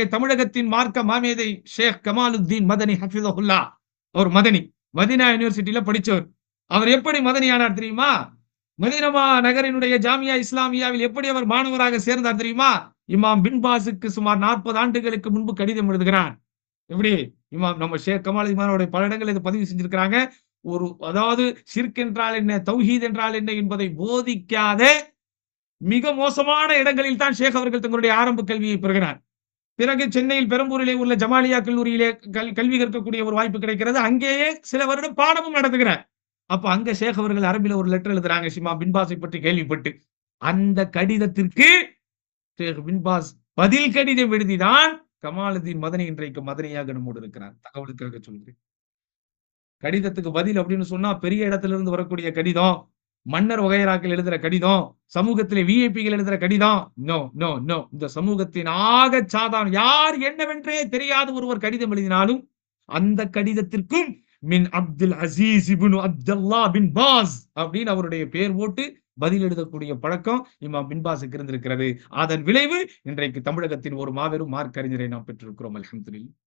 நம்முடைய தமிழகத்தின் மார்க்க மாமேதை ஷேக் கமாலுத்தீன் மதனி ஹஃபிதஹுல்லா, ஒரு மதனி, மதீனா யூனிவர்சிட்டியில படிச்சவர். அவர் எப்படி மதனியானார் தெரியுமா? மதீனா நகரினுடைய ஜாமியா இஸ்லாமியாவில் எப்படி அவர் மாணவராக சேர்ந்தார் தெரியுமா? இமாம் பின் பாஸுக்கு சுமார் 40 ஆண்டுகளுக்கு முன்பு கடிதம் எழுதுகிறார். எப்படி? இமாம் நம்ம ஷேக் கமால் இமானுடைய பல இடங்கள் இதை பதிவு செஞ்சிருக்கிறாங்க. அதாவது ஷிர்க் என்றால் என்ன, தௌஹீத் என்றால் என்ன என்பதை போதிக்காத மிக மோசமான இடங்களில் தான் ஷேக் அவர்கள் தங்களுடைய ஆரம்ப கல்வியை பெறுகிறார். பிறகு சென்னையில் பெரம்பூரிலே உள்ள ஜமாலியா கல்லூரியிலே கல்வி கற்கக்கூடிய ஒரு வாய்ப்பு கிடைக்கிறது. அங்கேயே சில வருடம் பாடமும் நடத்துகிறார். அப்ப அங்க ஷேக் அவர்கள் அரபில ஒரு லெட்டர் எழுதுறாங்க இமாம் பின் பாஸை பற்றி கேள்விப்பட்டு. அந்த கடிதத்திற்கு ஷேக் பின் பாஸ் பதில் கடிதம் எழுதிதான் கமாலுத்தீன் மதனி இன்றைக்கு மதனியாக நம்மோடு இருக்கிறார். தகவலுக்காக சொல்கிறேன். கடிதத்துக்கு பதில் அப்படின்னு சொன்னா பெரிய இடத்துல இருந்து வரக்கூடிய கடிதம், மன்னர் வகையராக்கள் எழுதுற கடிதம், சமூகத்திலே விஐபிகள் எழுதுற கடிதம். No no no. இந்த சமூகத்தின் ஆக சாதாரண யார் என்னவென்றே தெரியாத ஒருவர் கடிதம் எழுதினாலும் அந்த கடிதத்திற்கும் மின் அப்துல் அசீஸ் இப்னு அப்துல்லா பின் பாஸ் அப்படின்னு அவருடைய பெயர் போட்டு பதில் எழுதக்கூடிய பழக்கம் இமாம் பின் பாஸுக்கு இருந்திருக்கிறது. அதன் விளைவு இன்றைக்கு தமிழகத்தின் ஒரு மாபெரும் மார்க் அறிஞரை நாம் பெற்றிருக்கிறோம். அல்ஹம்துலில்லாஹ்.